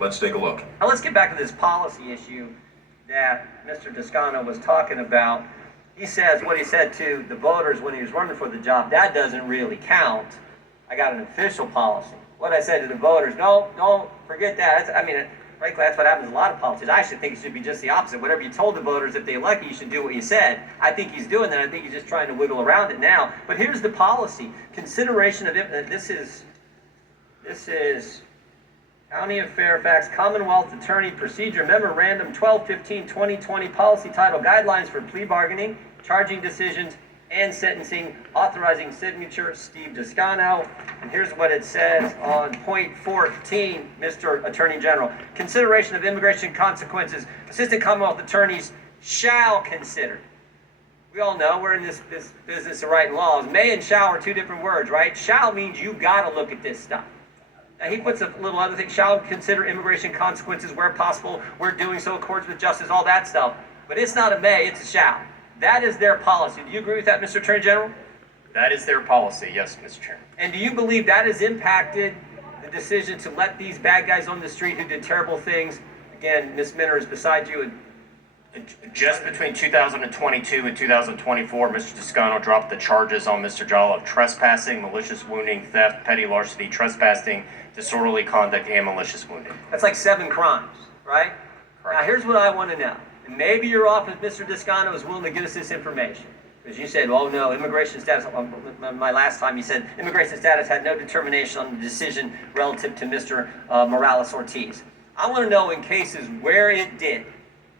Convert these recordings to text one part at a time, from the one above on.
Let's take a look. Now let's get back to this policy issue that Mr. Toscano was talking about. He says what he said to the voters when he was running for the job, that doesn't really count. I got an official policy. What I said to the voters, no, don't forget that. Frankly, that's what happens in a lot of politics. I actually think it should be just the opposite. Whatever you told the voters, if they elect you, you should do what you said. I think he's doing that. I think he's just trying to wiggle around it now. But here's the policy. Consideration of this is County of Fairfax Commonwealth Attorney Procedure Memorandum 12/15/2020 Policy Title Guidelines for Plea Bargaining, Charging Decisions, and Sentencing, authorizing signature Steve Toscano. And here's what it says on point 14, Mr. Attorney General. Consideration of immigration consequences. Assistant Commonwealth Attorneys shall consider. We all know we're in this business of writing laws. May and shall are two different words, right? Shall means you gotta look at this stuff. Now he puts a little other thing, shall consider immigration consequences where possible, we're doing so in accordance with justice, all that stuff. But it's not a may, it's a shall. That is their policy. Do you agree with that, Mr. Attorney General? That is their policy, yes, Mr. Chairman. And do you believe that has impacted the decision to let these bad guys on the street who did terrible things, again, Ms. Minner is beside you. Just between 2022 and 2024, Mr. Toscano dropped the charges on Mr. Jala of trespassing, malicious wounding, theft, petty larceny, trespassing, disorderly conduct, and malicious wounding. That's like 7 crimes, right? Correct. Now here's what I want to know. And maybe your office, Mr. Toscano, is willing to give us this information. Because you said, oh no, immigration status, my last time you said immigration status had no determination on the decision relative to Mr. Morales Ortiz. I want to know in cases where it did.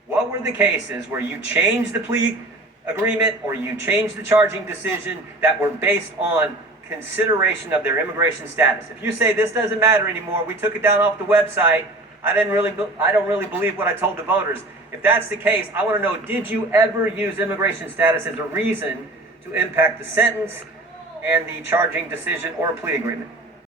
What were the cases where you changed the plea agreement or you changed the charging decision that were based on consideration of their immigration status? If you say this doesn't matter anymore, we took it down off the website, I don't really believe what I told the voters. If that's the case, I want to know, did you ever use immigration status as a reason to impact the sentence and the charging decision or plea agreement?